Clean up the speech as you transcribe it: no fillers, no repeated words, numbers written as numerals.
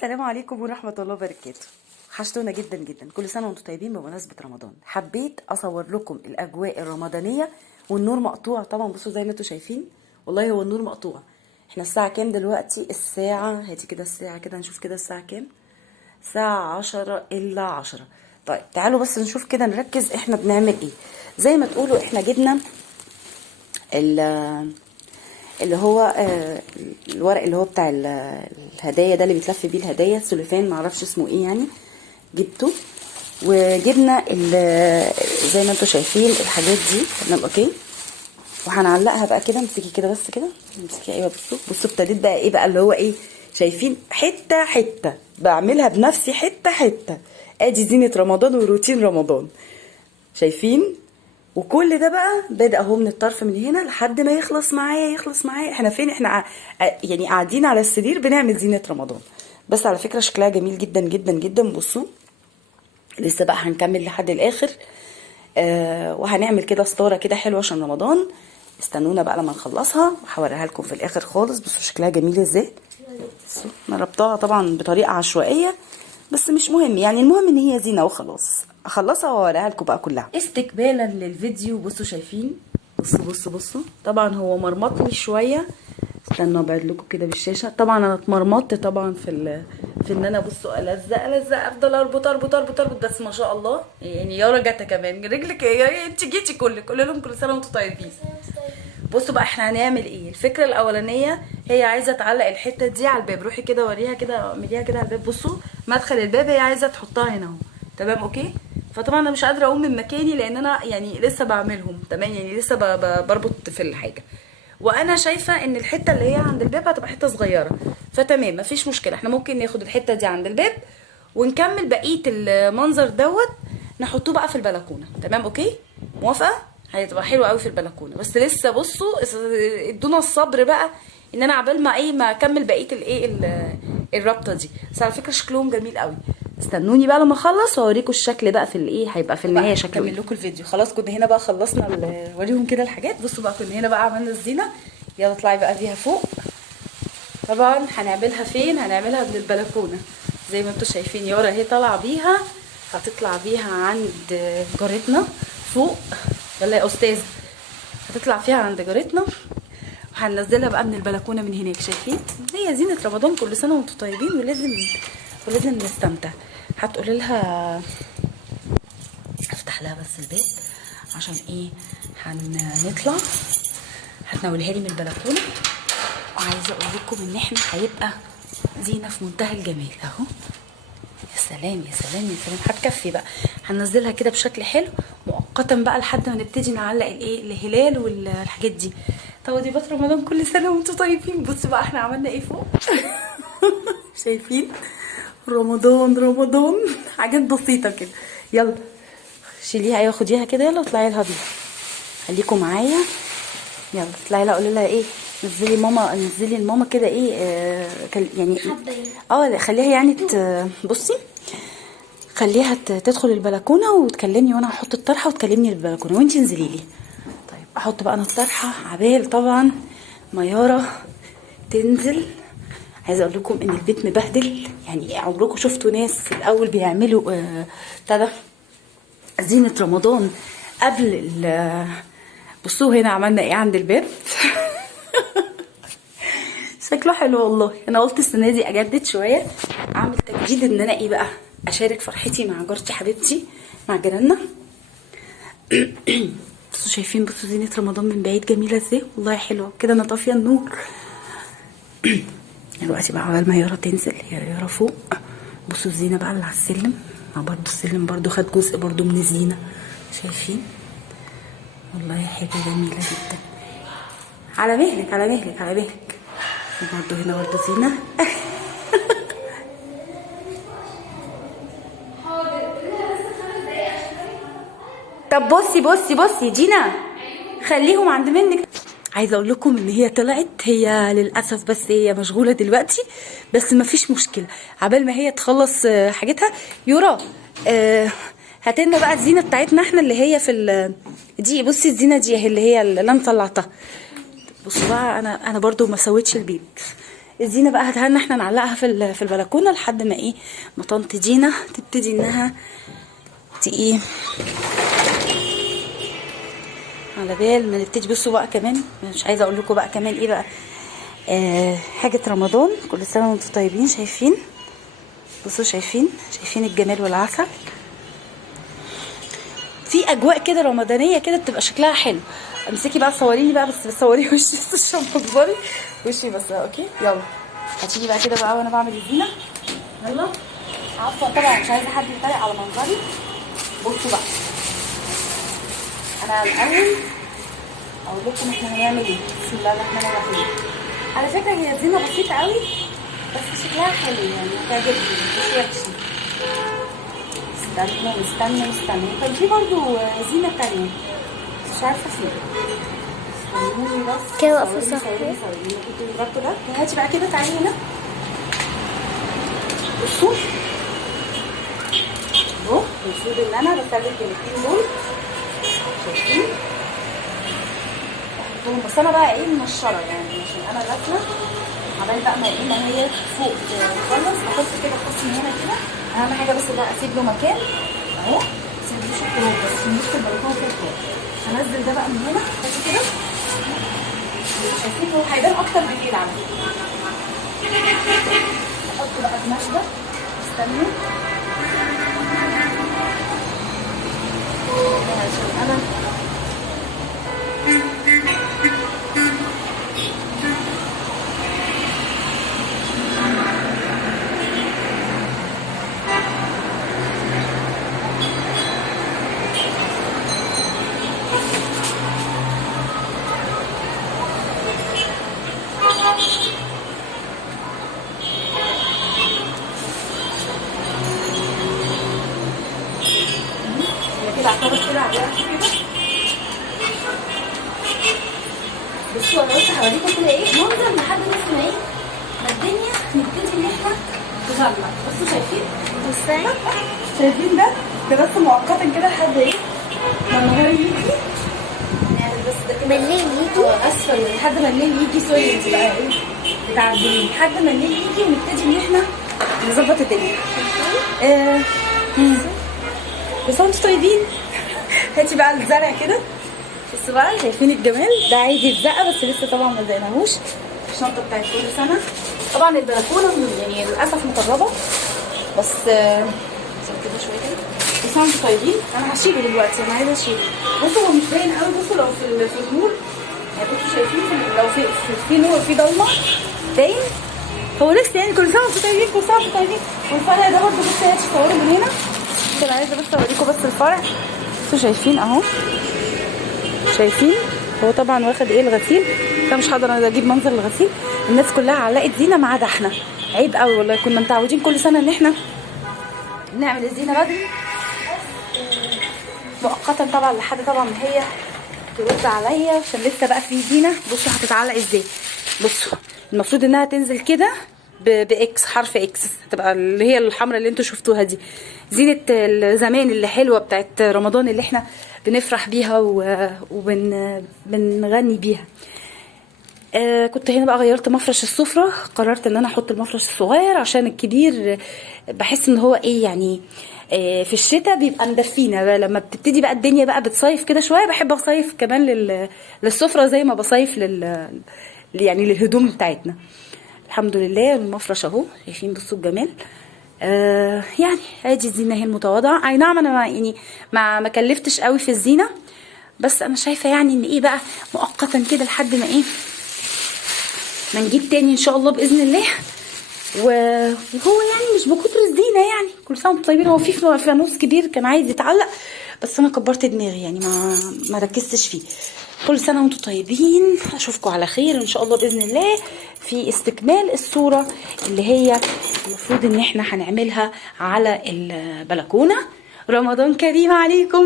السلام عليكم ورحمة الله وبركاته. وحشتونا جدا جدا، كل سنة وانتم طيبين بمناسبة رمضان. حبيت اصور لكم الاجواء الرمضانية والنور مقطوع طبعا. بصوا زي ما انتم شايفين، والله هو النور مقطوع. احنا الساعة كام دلوقتي؟ الساعة هاتي كده الساعة كده نشوف كده الساعة كام. الساعة 10 إلا 10. طيب تعالوا بس نشوف كده، نركز احنا بنعمل ايه. زي ما تقولوا احنا جبنا اللي هو الورق اللي هو بتاع الهدايا ده، اللي بيتلف بيه الهدايا، سلوفان معرفش اسمه ايه يعني. جبته وجبنا زي ما انتوا شايفين الحاجات دي. تمام اوكي. وهنعلقها بقى كده. امسكي كده بس كده، امسكي. ايوه بصوا ابتديت بقى ايه بقى اللي هو ايه. شايفين حته حته بعملها بنفسي، حته حته. ادي زينه رمضان وروتين رمضان، شايفين؟ وكل ده بقى بادئ اهو من الطرف من هنا لحد ما يخلص معايا. احنا فين؟ احنا يعني قاعدين على السرير بنعمل زينة رمضان. بس على فكرة شكلها جميل جدا جدا جدا. بصوا لسه بقى هنكمل لحد الاخر. وهنعمل كده ستارة كده حلوة عشان رمضان. استنونا بقى لما نخلصها وهوريها لكم في الاخر خالص. بصوا شكلها جميل ازاي. بصوا انا ربطها طبعا بطريقة عشوائية، بس مش مهم يعني، المهم ان هي زينة وخلاص. اخلصها واوريها لكم بقى كلها استكمالا للفيديو. بصوا شايفين، بصوا طبعا هو مرمطني شويه. استنوا ابعد لكم كده بالشاشه. طبعا انا اتمرمطت طبعا في ان انا بصوا الزق افضل اربط. بس ما شاء الله يعني يارا جت كمان رجلك، انت جيتي كل لهم كل سنه وانتم طيبين. بصوا بقى احنا هنعمل ايه. الفكره الاولانيه هي عايزه تعلق الحته دي على الباب. روحي كده وريها كده، اعمليها كده على الباب. بصوا مدخل الباب هي عايزه تحطها هنا اهو. تمام اوكي. فطبعا انا مش قادره اقوم من مكاني لان انا يعني لسه بعملهم. تمام يعني لسه بربط في الحاجه. وانا شايفه ان الحته اللي هي عند الباب هتبقى حته صغيره، فتمام مفيش مشكله. احنا ممكن ناخد الحته دي عند الباب ونكمل بقيه المنظر دوت نحطوه بقى في البلكونه. تمام اوكي، موافقه؟ هتبقى حلوه قوي في البلكونه. بس لسه بصوا ادونا الصبر بقى ان انا عبال ما ما اكمل بقيه الرابطه دي. بس على فكره شكلهم جميل قوي. استنوني بقى لما اخلص واوريكم الشكل بقى في هيبقى في النهايه شكله. اكمل لكم الفيديو. خلاص كنا هنا بقى خلصنا وريهم كده الحاجات. بصوا بقى كنا هنا بقى عملنا الزينه. يلا اطلعي بقى بيها فوق. طبعا هنعملها فين؟ هنعملها من البلكونه زي ما انتم شايفين. يارا اهي طالعه بيها، هتطلع بيها عند جارتنا فوق. يلا يا استاذ، هتطلع فيها عند جارتنا وهننزلها بقى من البلكونه من هناك. شايفين؟ هي زينه رمضان، كل سنه وانتم طيبين، ولازم نستمتع. هتقولي لها افتح لها بس الباب عشان ايه هنطلع. هتناولها لي من البلكونه. وعايزه اقول لكم ان احنا هيبقى زينه في منتهى الجمال اهو. يا سلام يا سلام يا سلام. هتكفي بقى. هننزلها كده بشكل حلو مؤقتا بقى لحد ما نبتدي نعلق الهلال والحاجات دي. توضيبات رمضان كل سنه وانتم طيبين. بصوا بقى احنا عملنا ايه فوق. شايفين؟ رمضان حاجات بسيطه كده. يلا شيليها، ايوه خديها كده. يلا اطلعي لها بيها، خليكم معايا. يلا اطلعي لها قولي لها ايه، نزلي لماما كده ايه. يعني خليها يعني بصي خليها تدخل البلكونه وتكلمني وانا هحط الطرحه، وتكلمني البلكونه وانتي انزلي لي. طيب احط بقى انا الطرحه عبال طبعا مياره تنزل. عايزه اقول لكم ان البيت مبهدل. يعني عمركم شفتوا ناس في الاول بيعملوا زينه رمضان قبل بصوا هنا عملنا ايه عند الباب. شكله حلو والله. انا قلت السنه دي اجدد شويه، اعمل تجديد ان انا ايه بقى اشارك فرحتي مع جارتي حبيبتي مع جيراننا. بصوا شايفين؟ بصوا زينه رمضان من بعيد جميله ازاي والله، حلوه كده. انا طافيه النور. دلوقتي بقى عقبال ما يارا تنزل، يارا فوق. بصوا الزينه بقى اللي على السلم. برضو السلم برضو خد جزء برضو من الزينه. شايفين؟ والله حاجه جميله جدا. على مهلك على مهلك على مهلك. برضو هنا برضو زينه. طب بصي جينا، خليهم عند منك. عايزه اقول لكم ان هي طلعت، هي للاسف بس هي مشغوله دلوقتي، بس مفيش مشكله. عبال ما هي تخلص حاجتها. يورا هاتلنا بقى الزينه بتاعتنا احنا اللي هي في دي. بصي الزينه دي اللي هي اللي انا طلعتها. بصوا بقى انا برضو ما سويتش البيت. الزينه بقى هتهنا احنا نعلقها في البلكونه لحد ما ايه، ما طنط دينا تبتدي انها ايه على بال ما نبتدي. بصوا بقى كمان، مش عايزه اقول لكم بقى كمان ايه بقى، حاجه رمضان. كل سنه وانتم طيبين. شايفين؟ بصوا شايفين الجمال والعسل. في اجواء كده رمضانيه كده بتبقى شكلها حلو. امسكي بقى صوريني بقى، بس صوري وشي بس عشان تكبري وشي بس. اوكي يلا هتيجي بقى كده بقى وانا بعمل الزينه. يلا. عفوا طبعا مش عايزه حد يتريق على منظري. بصوا بقى، انا الاول اقول لكم احنا هنعمل ايه. بسم الله الرحمن الرحيم. على فكره هي زينه بسيطه قوي بس شكلها حلو يعني هتعجبكم مش وحشه. استنوا كان في برضو زينه تانيه مش عارفه فين. استنوني بس كده واقفه صح. كنت جربته ده. هاتي بقى كده، تعالي هنا. بصوا اهو المفروض ان انا بسلك الاثنين دول. شايفين؟ بس انا بقى ايه منشره يعني عشان انا غافله. عمال بقى ما هي فوق تخلص بحط كده خص من هنا كده. اهم حاجه بس ده اسيب له مكان اهو. ما تسيبلوش التراب بس عشان يدخل البلكونه فيه التراب. هنزل ده بقى من هنا بس كده. شايفين هو هيبان اكتر بالليل على فكره. احط بقى قماش ده. استنوا عشان انا كده اعتبر كده عليها كده. بصوا انا بس هوريكم كده ايه منظر لحد ما اسمها ايه ما الدنيا نبتدي ان احنا تغمق. بصوا شايفين؟ شايفين ده بس مؤقتا كده لحد ايه ما النهار يجي يعني. بس ده كده بالليل يجي اسفل لحد ما الليل يجي. سوري انت بقى ايه بتاع الليل لحد ما الليل يجي ونبتدي ان احنا نظبط الدنيا. بس انتوا طيبين. هاتي بقى الزرع كده. بصوا بقى شايفين الجمال ده عايز يتزقى بس لسه طبعا ما زقناهوش. الشنطه بتاعت كل سنه طبعا. البلكونه يعني للاسف مطربه بس كده شويه كده. بس انتوا طيبين. انا هشيله دلوقتي، انا عايزه اشيله. بصوا هو مش باين قوي. بصوا لو في النور يعني بصوا شايفين لو في نور في ضلمه باين. هو لسه يعني كل سنه وانتوا طيبين. كل سنه وانتوا طيبين. والفرع ده برضه بصوا هاتي صوروا من هنا. انا عايزه بس اوريكم بس الفرع. بصوا شايفين اهو. شايفين هو طبعا واخد ايه الغسيل. انا مش هقدر انا اجيب منظر الغسيل. الناس كلها علقت زينه ما عدا احنا. عيب قوي والله. كنا متعودين كل سنه ان احنا نعمل الزينه بدري مؤقتا طبعا لحد طبعا ما هي ترد عليا عشان لسه بقى في زينه. بصوا هتتعلق ازاي. بصوا المفروض انها تنزل كده باكس، حرف اكس، تبقى اللي هي الحمراء اللي انتوا شفتوها دي زينه زمان اللي حلوه بتاعت رمضان اللي احنا بنفرح بيها وبنغني بيها. كنت هنا بقى غيرت مفرش السفره. قررت ان انا احط المفرش الصغير عشان الكبير بحس ان هو ايه يعني في الشتاء بيبقى مدفينا. لما بتبتدي بقى الدنيا بقى بتصيف كده شويه بحب اصيف كمان للسفره زي ما بصيف يعني للهدوم بتاعتنا. الحمد لله المفرش اهو. شايفين بصوا الجمال. يعني ادي الزينه هي المتواضعه. اي نعم انا يعني ما كلفتش قوي في الزينه بس انا شايفه يعني ان ايه بقى مؤقتا كده لحد ما ايه ما نجيب تاني ان شاء الله باذن الله. وهو يعني مش بكتر الزينه يعني. كل سنه وانتم طيبين. هو في فانوس كبير كان عايز يتعلق بس انا كبرت دماغي يعني ما ركزتش فيه. كل سنه وانتم طيبين. اشوفكم على خير ان شاء الله باذن الله في استكمال الصوره اللي هي المفروض ان احنا هنعملها على البلكونه. رمضان كريم عليكم.